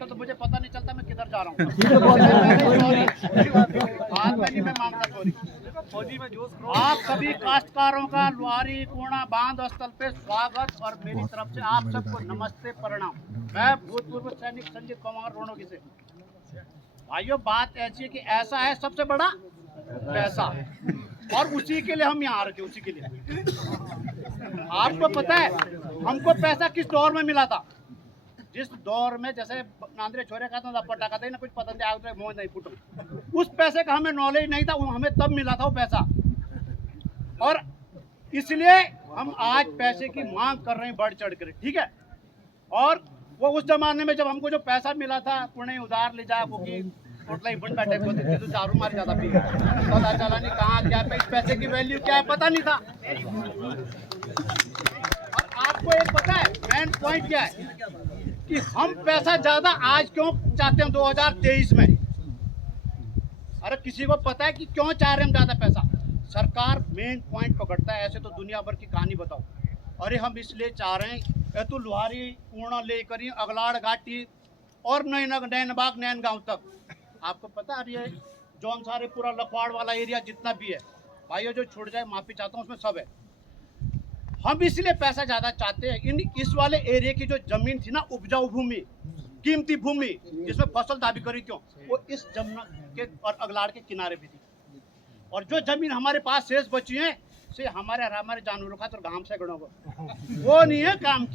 होता तो मुझे पता नहीं चलता मैं किधर जा रहा हूँ। आज मैं नहीं मैं मांगता सॉरी। आप सभी काश्तकारों का लुहारी पूर्णा बांध स्थल पे स्वागत और मेरी तरफ से आप सबको नमस्ते प्रणाम। मैं भूतपूर्व सैनिक संजीव कुमार रोणोगी से। भाइयों बात ऐसी है कि ऐसा है सबसे बड़ा पैसा और उसी के लिए हम यहाँ रखे, उसी के लिए। आपको पता है हमको पैसा किस दौर में मिला था? जिस दौर में जैसे नांदरे छोरे का था पटाखा था ना कुछ पता नहीं आग मोह नहीं फुटो, उस पैसे का हमें नॉलेज नहीं था, हमें तब मिला था वो पैसा। और इसलिए हम आज पैसे की मांग कर रहे हैं बढ़ चढ़ कर, ठीक है। और वो उस जमाने में जब हमको जो पैसा मिला था पुणे उधार ले जा क्योंकि बन बैठे तो दारू मार जाता पी, पता चला नहीं कहाँ क्या इस पैसे की वैल्यू क्या है पता नहीं था। और आपको एक पता है मेन पॉइंट क्या है कि हम पैसा ज्यादा आज क्यों चाहते हैं 2023 में? अरे किसी को पता है कि क्यों चाह रहे हम ज्यादा पैसा? सरकार मेन पॉइंट पकड़ता है, ऐसे तो दुनिया भर की कहानी बताओ। अरे हम इसलिए चाह रहे हैं तो लुहारी पूर्णा लेकर अगलाड़ घाटी और नैनबाग नैन गांव तक आपको पता है ये जौन सारे पूरा लखवाड़ वाला एरिया जितना भी है भाइयों जो छूट जाए माफी चाहता हूँ उसमें सब है। हम इसलिए पैसा ज्यादा चाहते हैं इस वाले एरिया की जो जमीन थी ना उपजाऊ भूमि कीमती भूमि जिसमें फसल दाबी करी क्यों वो इस जमुना के और अगलाड़ के किनारे भी थी। और जो जमीन हमारे पास शेष बची है से हमारे जानवरों का तो गांव से गणों वो नहीं है काम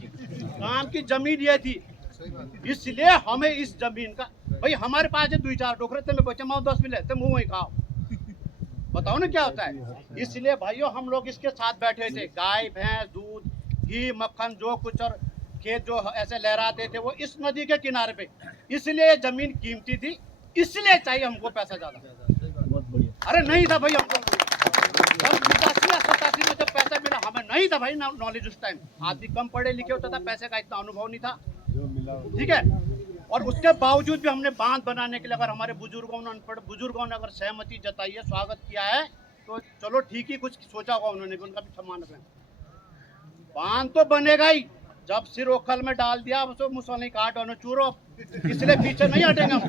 की जमीन ये थी। इसलिए हमें इस जमीन का भाई हमारे पास है 2-4 टोकरे थे बच्चे माओ 10 मिले तो मुंह वही खाओ, बताओ ना क्या होता है। इसलिए भाइयों हम लोग इसके साथ बैठे थे, गाय भैंस दूध घी मक्खन जो कुछ और खेत जो ऐसे लहराते थे वो इस नदी के किनारे पे, इसलिए ये जमीन कीमती थी, इसलिए चाहिए हमको पैसा ज्यादा। अरे नहीं था भाई हमको 87 में जब पैसा मिला हमें नहीं था भाई नॉलेज उस टाइम, आदमी कम पढ़े लिखे होता था, पैसे का इतना अनुभव नहीं था, ठीक है। और उसके बावजूद भी हमने बांध बनाने के लिए अगर हमारे बुजुर्गों ने अनपढ़ बुजुर्गों ने अगर सहमति जताई है स्वागत किया है तो चलो ठीक ही कुछ सोचा होगा उन्होंने भी, उनका भी सम्मान है। बांध तो बनेगा ही, जब सिर ओखल में डाल दिया तो मुसल्ली काट और चूरो, इसलिए पीछे नहीं हटेंगे हम,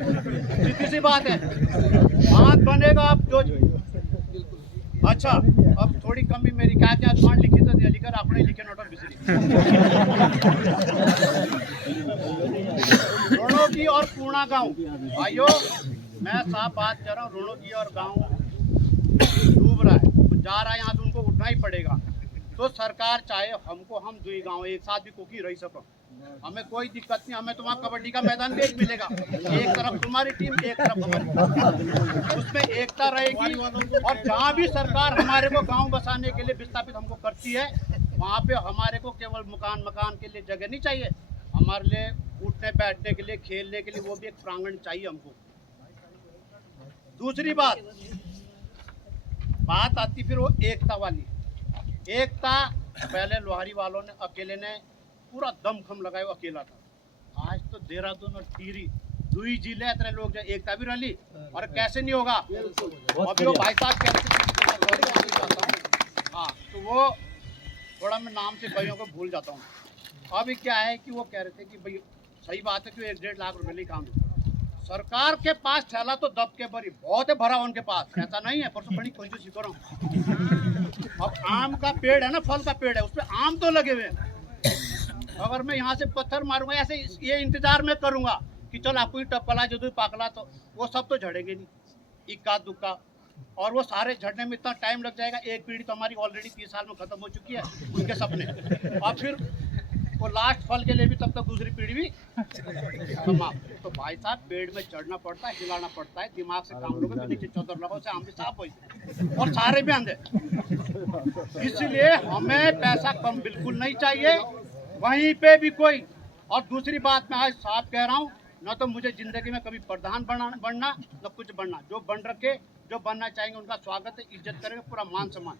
सीधी सी बात है। बांध बनेगा अब जो अच्छा अब थोड़ी कमी मेरी क्या क्या मान लिखी तो लिखकर आपने लिखे नोट और बिजली रोणोगी और पूर्णा गांव भाइयों मैं साफ बात कर रहा हूँ, रोणोगी और गांव डूब रहा है, जा रहा है यहाँ से उनको उठना ही पड़ेगा। तो सरकार चाहे हमको हम दुई गांव एक साथ भी कोकी रह सको, हमें कोई दिक्कत नहीं, हमें तुम्हारा कबड्डी का मैदान भी एक मिलेगा, एक तरफ तुम्हारी टीम एक तरफ हमारी, उसमें एकता रहेगी। और जहाँ भी सरकार हमारे को गांव बसाने के लिए विस्थापित हमको करती है वहाँ पे हमारे को केवल मकान के लिए जगह नहीं चाहिए, हमारे लिए उठने बैठने के लिए खेलने के लिए वो भी एक प्रांगण चाहिए हमको। दूसरी बात आती फिर वो एकता वाली। एकता पहले लोहारी वालों ने अकेले ने पूरा दमखम लगाया, वो अकेला था। आज तो देहरादून और टिहरी दुई जिले इतने लोग जो एकता भी रही और कैसे नहीं होगा। अभी वो भाई साहब कह रहे थे हाँ तो वो थोड़ा मैं नाम से भाइयों को भूल जाता हूँ। अभी क्या है कि वो कह रहे थे कि भाई सही बात है कि 1-1.5 लाख रुपए काम सरकार के पास थैला तो दब के भरी बहुत है भरा उनके पास, ऐसा नहीं है। परसों बड़ी कोशिश करो अब आम का पेड़ है ना फल का पेड़ है उस पर आम तो लगे हुए हैं, अगर मैं यहाँ से पत्थर मारूंगा ऐसे ये इंतजार में करूंगा कि चल आपको टपकला जो पाकला तो वो सब तो झड़ेंगे नहीं इक्का दुक्का, और वो सारे झड़ने में इतना टाइम लग जाएगा। एक पीढ़ी तो हमारी ऑलरेडी 30 साल में खत्म हो चुकी है उनके सपने, और फिर वो लास्ट फल के लिए भी तब तक दूसरी पीढ़ी भी समाप्त। तो भाई साहब पेड़ में चढ़ना पड़ता है, हिलाना पड़ता है, दिमाग से काम लोगे तो नीचे चौधर लगाओ से आम भी साफ हो और सारे भी आंधे। इसलिए हमें पैसा कम बिल्कुल नहीं चाहिए वहीं पे भी कोई। और दूसरी बात मैं आज साफ कह रहा हूँ, न तो मुझे जिंदगी में कभी प्रधान बनना न कुछ बनना, जो बन रखे जो बनना चाहेंगे उनका स्वागत है, इज्जत करेंगे, पूरा मान सम्मान।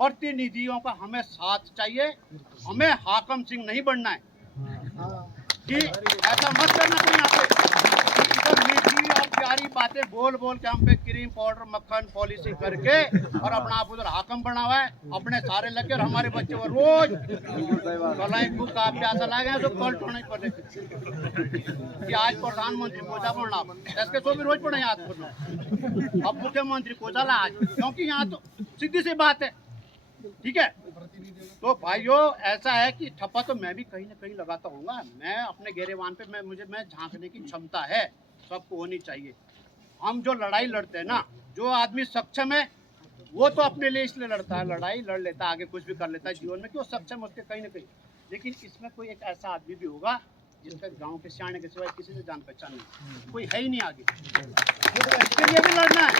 प्रतिनिधियों का हमें साथ चाहिए, हमें हाकम सिंह नहीं बनना है कि ऐसा मत करना कोई यहाँ पे इधर मीठी और प्यारी बातें बोल बोल के हम पे क्रीम पाउडर मक्खन पॉलिसी करके और अपना आप उधर हाकम बना हुआ है, अपने सारे लगे और हमारे बच्चे वो रोज कलाई को का प्यासा लगे तो कल टोने पड़े कि आज प्रधानमंत्री को जा पढ़ना इसके तो भी रोज पढ़े याद करना अब मुख्यमंत्री को जाला आज, क्योंकि यहाँ तो सीधी सी बात है। ठीक है, तो भाइयों ऐसा है कि ठप्पा तो मैं भी कहीं ना कहीं लगाता हूँ, मैं अपने घेरेवान पे मैं झांकने की क्षमता है, सबको होनी चाहिए। हम जो लड़ाई लड़ते हैं ना, जो आदमी सक्षम है वो तो अपने लिए इसलिए लड़ता है, लड़ाई लड़ लेता है, आगे कुछ भी कर लेता है जीवन में कि वो सक्षम उसके कहीं ना कहीं। लेकिन इसमें कोई एक ऐसा आदमी भी होगा जिसका गांव के सियाने के सिवाय किसी से जान पहचान नहीं, कोई है ही नहीं आगे, इसके लिए भी लड़ना है।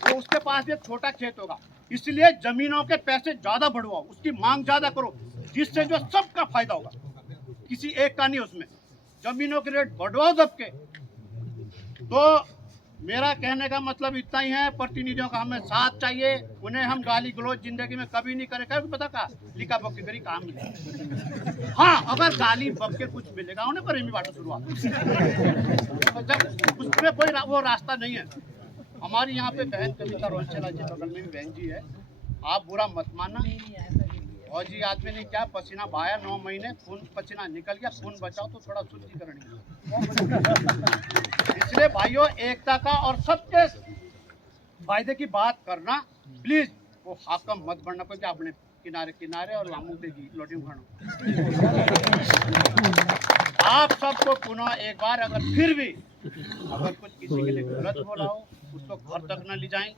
तो उसके पास भी एक छोटा खेत होगा, इसलिए जमीनों के पैसे ज्यादा बढ़वाओ, उसकी मांग ज्यादा करो, जिससे जो सबका फायदा होगा, किसी एक का नहीं। उसमें जमीनों के रेट बढ़वाओ सबके। तो मेरा कहने का मतलब इतना ही है, प्रतिनिधियों का हमें साथ चाहिए, उन्हें हम गाली गलौज जिंदगी में कभी नहीं करें। कभी पता का लिखा बक्के करी काम मिले, हाँ अगर गाली बक्के कुछ मिलेगा उन्हें करेंगे बात शुरुआत। जब उसमें कोई वो रास्ता नहीं है। हमारी यहाँ पे बहन कविता रोनचला जी बगल में भी बहन जी है, आप बुरा मत मानना। और जी आदमी ने क्या पसीना बहाया, 9 महीने खून पसीना निकल गया, खून बचाओ तो थोड़ा शुद्धिकरण। इसलिए भाइयों एकता का और सबके फायदे की बात करना, प्लीज वो हाकम मत बनना क्योंकि आपने किनारे किनारे और लामू देगी लोटिंग खाना। आप सबको पुनः एक बार अगर फिर भी अगर कुछ किसी के लिए गलत बोला हो उसको घर तक न ले जाएं,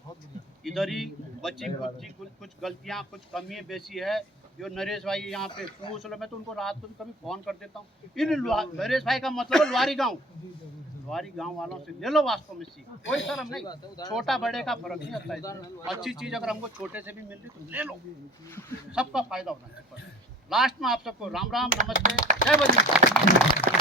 इधर ही बच्ची कुछ गलतियां कुछ कमी बेसी है। जो नरेश भाई यहाँ पे पूछ लो, मैं तो उनको रात को भी कभी फोन कर देता हूँ। इन नरेश भाई का मतलब लवारी गांव वालों से ले लो वास्तव में सीख, कोई शर्म नहीं, छोटा बड़े का फर्क नहीं होता है। अच्छी चीज अगर हमको छोटे से भी मिल रही तो ले लो, सबका फायदा होना है। लास्ट में आप सबको राम राम नमस्ते, जय बजरंग।